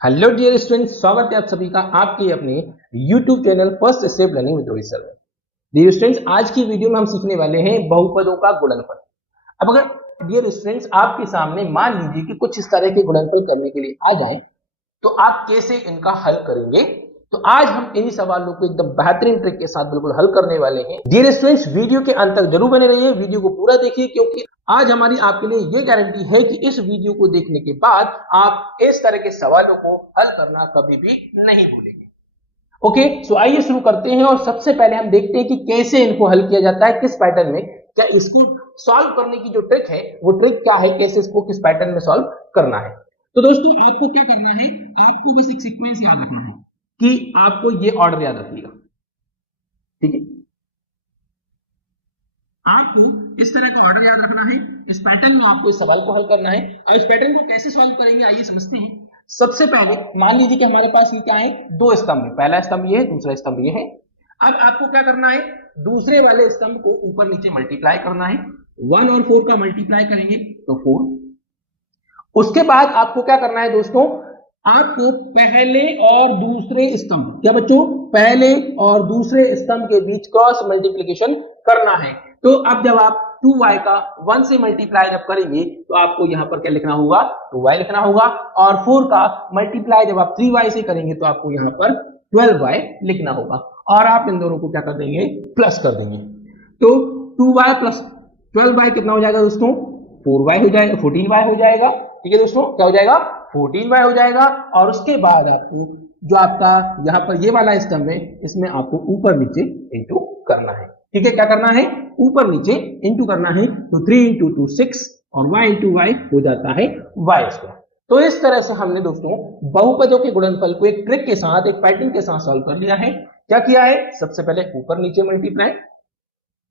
Hello dear students, स्वागत है आप सभी का आपके अपने YouTube channel first step learning with Rohit sir में। डियर स्टूडेंट्स, आज की वीडियो में हम सीखने वाले हैं बहुपदों का गुणनफल। अब अगर डियर स्टूडेंट्स आपके सामने मान लीजिए कि कुछ इस तरह के गुणनफल करने के लिए आ जाएं, तो आप कैसे इनका हल करेंगे। तो आज हम इन्हीं सवालों को एकदम बेहतरीन ट्रिक के साथ बिल्कुल हल करने वाले हैं। डियर स्टूडेंट्स, वीडियो के अंत तक जरूर बने रहिए, वीडियो को पूरा देखिए, क्योंकि आज हमारी आपके लिए ये गारंटी है कि इस वीडियो को देखने के बाद आप इस तरह के सवालों को हल करना कभी भी नहीं भूलेंगे। ओके, सो आइए शुरू करते हैं और सबसे पहले हम देखते हैं कि कैसे इनको हल किया जाता है, किस पैटर्न में। क्या इसको सॉल्व करने की जो ट्रिक है वो ट्रिक क्या है, कैसे इसको किस पैटर्न में सॉल्व करना है। तो दोस्तों, आपको क्या करना है, आपको बस एक सीक्वेंस याद रखना है कि आपको ये ऑर्डर याद रखिएगा। ठीक है, आपको इस तरह का ऑर्डर याद रखना है, इस पैटर्न में आपको इस सवाल को हल करना है। और इस पैटर्न को कैसे सॉल्व करेंगे आइए समझते हैं। सबसे पहले मान लीजिए कि हमारे पास ये क्या है, दो स्तंभ है, पहला स्तंभ ये है, दूसरा स्तंभ ये है। अब आपको क्या करना है, दूसरे वाले स्तंभ को ऊपर नीचे मल्टीप्लाई करना है। 1 और 4 का मल्टीप्लाई करेंगे तो 4। उसके बाद आपको क्या करना है दोस्तों, आपको पहले और दूसरे स्तंभ, क्या बच्चों, पहले और दूसरे स्तंभ के बीच क्रॉस मल्टीप्लिकेशन करना है। तो अब जब आप 2y का 1 से मल्टीप्लाई जब करेंगे तो आपको यहां पर क्या लिखना होगा, 2y लिखना होगा। और 4 का मल्टीप्लाई जब आप 3y से करेंगे तो आपको यहां पर 12y लिखना होगा। और आप इन दोनों को क्या कर देंगे, प्लस कर देंगे। तो 2y प्लस 12y कितना हो जाएगा दोस्तों, 4y हो जाएगा, 14y हो जाएगा। ठीक है दोस्तों, क्या हो जाएगा, 14y हो जाएगा। और उसके बाद आपको जो आपका यहाँ पर ये वाला स्तंभ है, इसमें आपको ऊपर नीचे इंटू करना है। ठीक है, क्या करना है, ऊपर नीचे इंटू करना है। तो 3 इंटू 2 6 और y इंटू y हो जाता है y स्क्वायर। तो इस तरह से हमने दोस्तों बहुपदों के गुणनफल को एक ट्रिक के साथ, एक पैटर्न के साथ सॉल्व कर लिया है। क्या किया है, सबसे पहले ऊपर नीचे मल्टीप्लाई,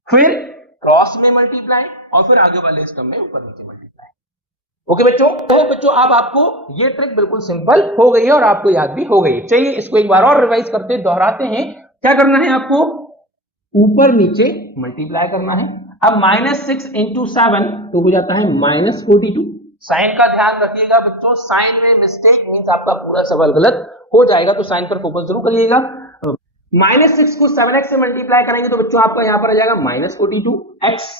फिर क्रॉस में मल्टीप्लाई, और फिर आगे वाले स्तंभ में ऊपर नीचे मल्टीप्लाई। ओके बच्चों, तो बच्चों अब आपको ये ट्रिक बिल्कुल सिंपल हो गई है और आपको याद भी हो गई। चलिए इसको एक बार और रिवाइज करते, दोहराते हैं। क्या करना है, आपको ऊपर नीचे मल्टीप्लाई करना है। अब -6 इंटू 7 तो हो जाता है -42। साइन का ध्यान रखिएगा बच्चों, साइन में मिस्टेक मींस आपका पूरा सवाल गलत हो जाएगा, तो साइन पर फोकस जरूर करिएगा। -6 को 7x से मल्टीप्लाई करेंगे तो बच्चों आपका यहां पर आ जाएगा -42x।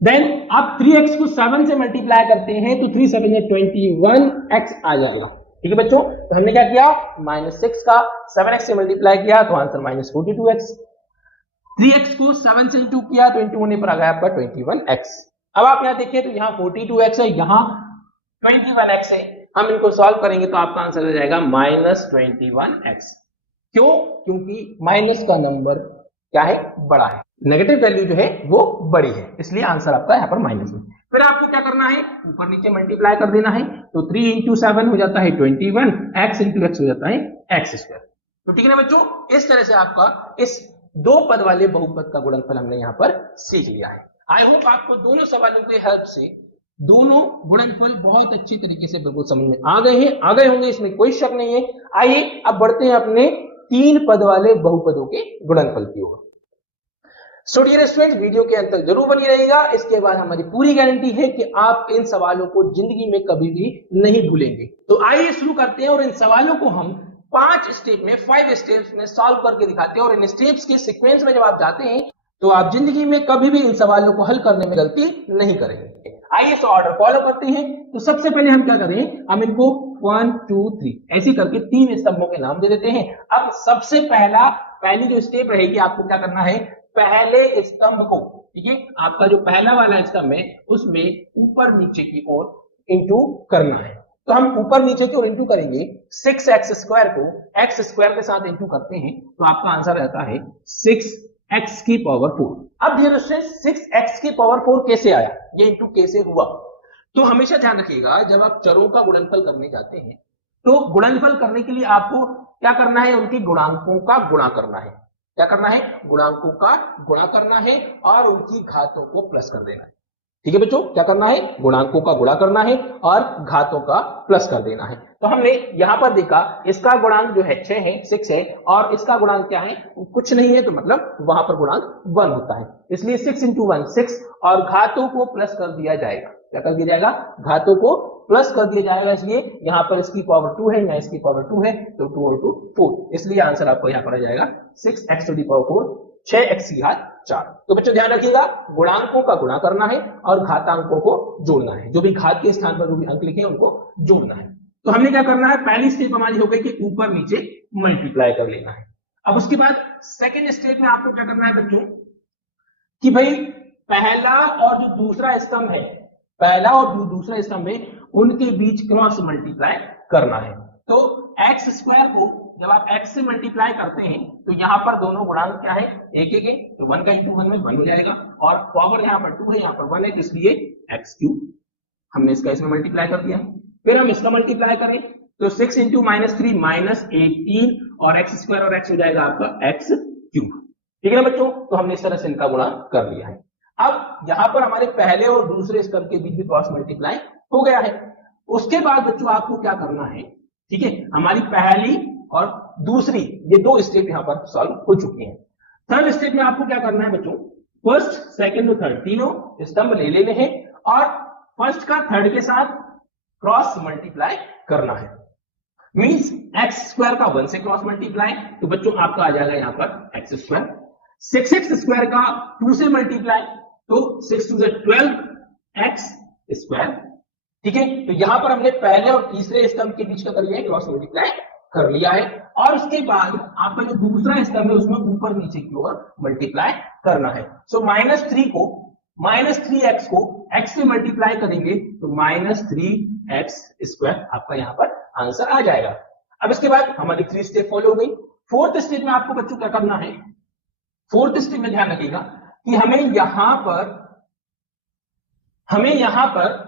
देन आप 3x को 7 से मल्टीप्लाई करते हैं तो 3 7 21x आ जाएगा। ठीक है बच्चों, तो हमने क्या किया, -6 का 7x से मल्टीप्लाई किया तो आंसर -42x। 3x को 7 से इंटू किया तो इंटू होने पर आ गया आपका 21x। अब आप यहां देखिए तो यहाँ 42x है, यहाँ 21x है। हम इनको सॉल्व करेंगे तो आपका आंसर आ जाएगा -21x। क्यों, क्योंकि माइनस का नंबर क्या है, बड़ा है, नेगेटिव वैल्यू जो है वो बड़ी है, इसलिए आंसर आपका यहाँ पर माइनस में। फिर आपको क्या करना है, ऊपर नीचे मल्टीप्लाई कर देना है। तो 3 इंटू 7 हो जाता है 21, x इंटू एक्स हो जाता है x स्क्वायर। तो ठीक है ना बच्चों, इस तरह से आपका इस दो पद वाले बहुपद का गुणनफल हमने यहाँ पर सीख लिया है। आई होप आपको दोनों सवालों की हेल्प से दोनों गुणनफल बहुत अच्छी तरीके से बिल्कुल समझ में आ गए हैं, आ गए होंगे, इसमें कोई शक नहीं है। आइए अब बढ़ते हैं अपने 3 पद वाले बहुपदों के गुणनफल की ओर। सो डियर स्टूडेंट्स, वीडियो के अंत तक जरूर बनी रहेगा। इसके बाद हमारी पूरी गारंटी है कि आप इन सवालों को जिंदगी में कभी भी नहीं भूलेंगे। तो आइए शुरू करते हैं और इन सवालों को हम 5 स्टेप में, 5 स्टेप्स में सॉल्व करके दिखाते हैं। और इन स्टेप्स के सीक्वेंस में जब आप जाते हैं तो आप जिंदगी में कभी भी इन सवालों को हल करने में गलती नहीं करेंगे। आइए इस ऑर्डर फॉलो करते हैं। तो सबसे पहले हम क्या करें, हम इनको 1 2 3 ऐसे करके 3 स्तंभों के नाम दे देते हैं। अब सबसे पहली जो स्टेप रहेगी, आपको क्या करना है, पहले स्तंभ को, ठीक है, आपका जो पहला वाला स्तंभ है उसमें ऊपर नीचे की ओर इंटू करना है। तो हम ऊपर नीचे की ओर इंटू करेंगे। 6x स्क्वायर को x स्क्वायर के साथ इंटू करते हैं तो आपका आंसर रहता है 6x की पावर 4। अब डियर स्टूडेंट्स, 6x की पावर 4 कैसे आया, ये इंटू कैसे हुआ। तो हमेशा ध्यान रखिएगा, जब आप चरों का गुणनफल करने जाते हैं तो गुणनफल करने के लिए आपको क्या करना है, उनके गुणांकों का गुणा करना है। क्या करना है, गुणांकों का गुणा करना है और उनकी घातों को प्लस कर देना है। ठीक है बच्चों, क्या करना है, गुणांकों का गुणा करना है और घातों का प्लस कर देना है। तो हमने यहां पर देखा, इसका गुणांक जो है 6 है, 6 है, और इसका गुणांक क्या है, कुछ नहीं है, तो मतलब वहां पर गुणांक 1 होता है, इसलिए 6 इंटू 1 6 और घातों को प्लस कर दिया जाएगा। क्या कर दिया जाएगा, घातों को प्लस कर दिया जाएगा, इसलिए यहाँ पर इसकी पावर 2 है, यहाँ इसकी पावर 2 है, तो 2 और 2 4, इसलिए आंसर आपको यहाँ पर आ जाएगा 6x to the power 4, 6x की घात 4। तो बच्चों ध्यान रखिएगा, गुणांकों का गुणा करना है और घातांकों को जोड़ना है, जो भी घात के स्थान पर जो भी अंक लिखे उनको जोड़ना है। तो हमने क्या करना है, पहली स्टेप हमारी हो गई कि ऊपर नीचे मल्टीप्लाई कर लेना है। अब उसके बाद सेकेंड स्टेप में आपको क्या करना है बच्चों, कि भाई पहला और जो दूसरा स्तंभ है, पहला और दूसरा स्तंभ है, उनके बीच क्रॉस मल्टीप्लाई करना है। तो एक्स स्क्वायर को जब आप x से मल्टीप्लाई करते हैं तो यहां पर दोनों गुणांक क्या है, एक एक है, तो 1 का इंटू 1 में 1 हो जाएगा, और पावर यहां पर 2 है, यहां पर 1 है, इसलिए x क्यूब हमने इसका इसमें मल्टीप्लाई कर दिया। फिर हम इसका मल्टीप्लाई करें तो 6 इंटू -3 -18, और x स्क्वायर और x हो जाएगा आपका x क्यूब। ठीक है ना बच्चों, तो हमने इस तरह से इनका गुणा कर लिया है। अब यहां पर हमारे पहले और दूसरे स्तंभ के बीच भी क्रॉस मल्टीप्लाई हो गया है। उसके बाद बच्चों आपको क्या करना है, ठीक है, हमारी पहली और दूसरी ये दो स्टेप यहां पर सॉल्व हो चुकी हैं। थर्ड स्टेप में आपको क्या करना है बच्चों, फर्स्ट सेकंड और थर्ड तीनों स्तंभ ले लेने हैं और फर्स्ट का थर्ड के साथ क्रॉस मल्टीप्लाई करना है। मींस एक्स स्क्वायर का 1 से क्रॉस मल्टीप्लाई, तो बच्चों आपका आ जाएगा यहां पर एक्स स्क्वायर। 6x स्क्वायर का 2 से मल्टीप्लाई, तो 6 2 12 एक्स स्क्वायर। ठीक है, तो यहां पर हमने पहले और तीसरे स्तंभ के बीच का कर लिया है, क्रॉस मल्टीप्लाई कर लिया है। और उसके बाद आपका जो दूसरा स्तंभ है उसमें ऊपर नीचे की ओर मल्टीप्लाई करना है। सो -3x को x से मल्टीप्लाई करेंगे तो -3x स्क्वायर आपका यहां पर आंसर आ जाएगा। अब इसके बाद हमारी 3 स्टेप फॉलो हो गई। फोर्थ स्टेप में आपको बच्चों क्या करना है, फोर्थ स्टेप में ध्यान रखिएगा कि हमें यहां पर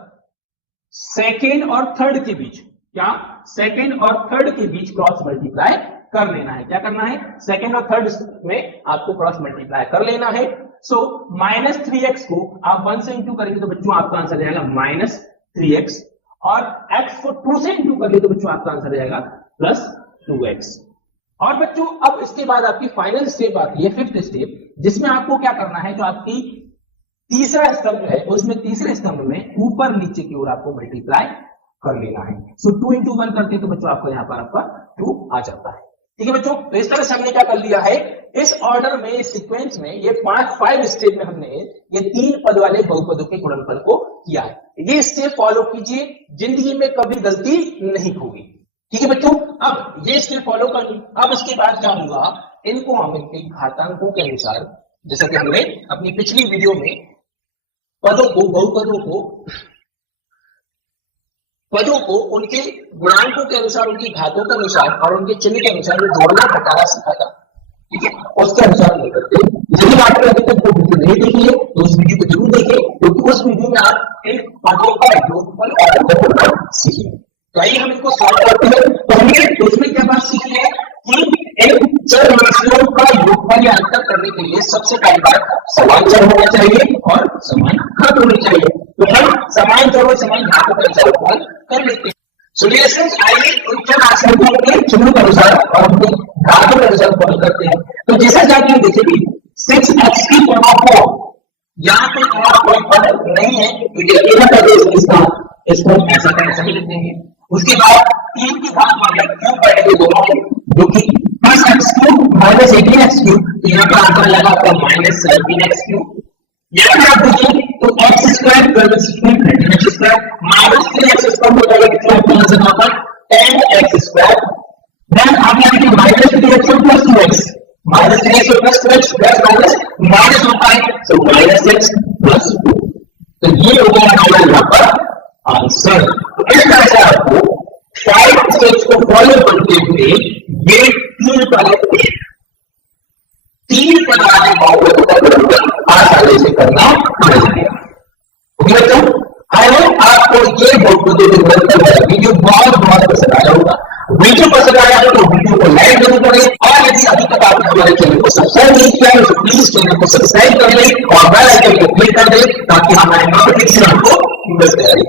सेकेंड और थर्ड के बीच, क्या सेकेंड और थर्ड के बीच क्रॉस मल्टीप्लाई कर लेना है। क्या करना है, सेकेंड और थर्ड में आपको क्रॉस मल्टीप्लाई कर लेना है। सो -3x को आप 1 से इंटू करेंगे तो बच्चों आपका आंसर आएगा -3x, और x को 2 से इंटू कर ले तो बच्चों आपका आंसर आएगा +2x। और बच्चों अब इसके बाद आपकी फाइनल स्टेप आती है, फिफ्थ स्टेप, जिसमें आपको क्या करना है, जो आपकी तीसरा स्तंभ है उसमें तीसरे स्तंभ में ऊपर नीचे की ओर आपको मल्टीप्लाई कर लेना है। सो 2 इंटू 1 करते तो बच्चों आपको यहां पर आपका 2 आ जाता है। ठीक है बच्चों, तो इस तरह से हमने क्या कर लिया है, इस ऑर्डर में, इस सीक्वेंस में, ये 5 स्टेप में हमने ये 3 पद वाले बहुपदों के गुणनफल को किया है। ये स्टेप फॉलो कीजिए, जिंदगी में कभी गलती नहीं होगी। ठीक है बच्चों, अब ये स्टेप फॉलो कर ली। अब इसके बाद क्या होगा, इनको हम इनके घातांकों के अनुसार, जैसा कि हमने अपनी पिछली वीडियो में पदों को, बहुपदों को उनके गुणांकों के अनुसार, उनकी घातों के अनुसार और उनके चिन्ह के अनुसार जोड़ना घटाना सीखा था। ठीक है, उसके अनुसार नहीं करते। यदि आपने अभी तक वो वीडियो नहीं देखी है तो उस वीडियो को जरूर देखें, क्योंकि उस वीडियो में आप इन पदों का योगफल और अंतरफल सीखेंगे। तो आइए हम इसको सॉल्व करते हैं। तो हमने उसमें क्या बात सीखी है कि इन चर राशियों का योगफल या अंतर करने के लिए सबसे पहली बात समान चर होना चाहिए और समान घात होनी चाहिए। तो हम समान चर और समान घातों का योगफल कर लेते हैं। सोल्यूशंस आइए उन चर राशियों के चिन्हों के अनुसार और उनके घातों के अनुसार फॉलो करते हैं। तो जैसा कि आपने देखिए 6x की पावर 4, यहाँ पे और कोई पद नहीं है तो ये इसको ऐसा का ऐसा ही लिख देंगे। उसके बाद 3 की घात मतलब क्यूब पढ़ेंगे दोनों में, जो कि +x³ -18x³, तो यहाँ पर आंसर लगा आपका -17x³। यहाँ पे आप देखिए तो x² 12x² 13x² -3x² हो जाएगा, कितना आपका आंसर यहाँ पर 10x²। देन आप यहाँ देखिए -3x + 2x, -3x + 2x plus minus होता है, तो -x + 2, तो ये हो गया हमारा यहाँ पर आंसर। तो इस तरह से आपको 5 स्टेप्स को फॉलो करते हुए ये 3 पद वाले बहुपदों का गुणनफल आसानी से करना आ जाएगा। ओके बच्चों, आई होप आपको ये बहुपदों के गुणनफल वाला वीडियो बहुत पसंद आया होगा। वीडियो पसंद आया हो तो वीडियो को लाइक जरूर करें, और यदि अभी तक आपने हमारे चैनल को सब्सक्राइब नहीं किया है तो प्लीज चैनल को सब्सक्राइब कर लें और बेल आइकन को क्लिक कर दें, ताकि हमारे नोटिफिकेशन आपको मिलते रहे।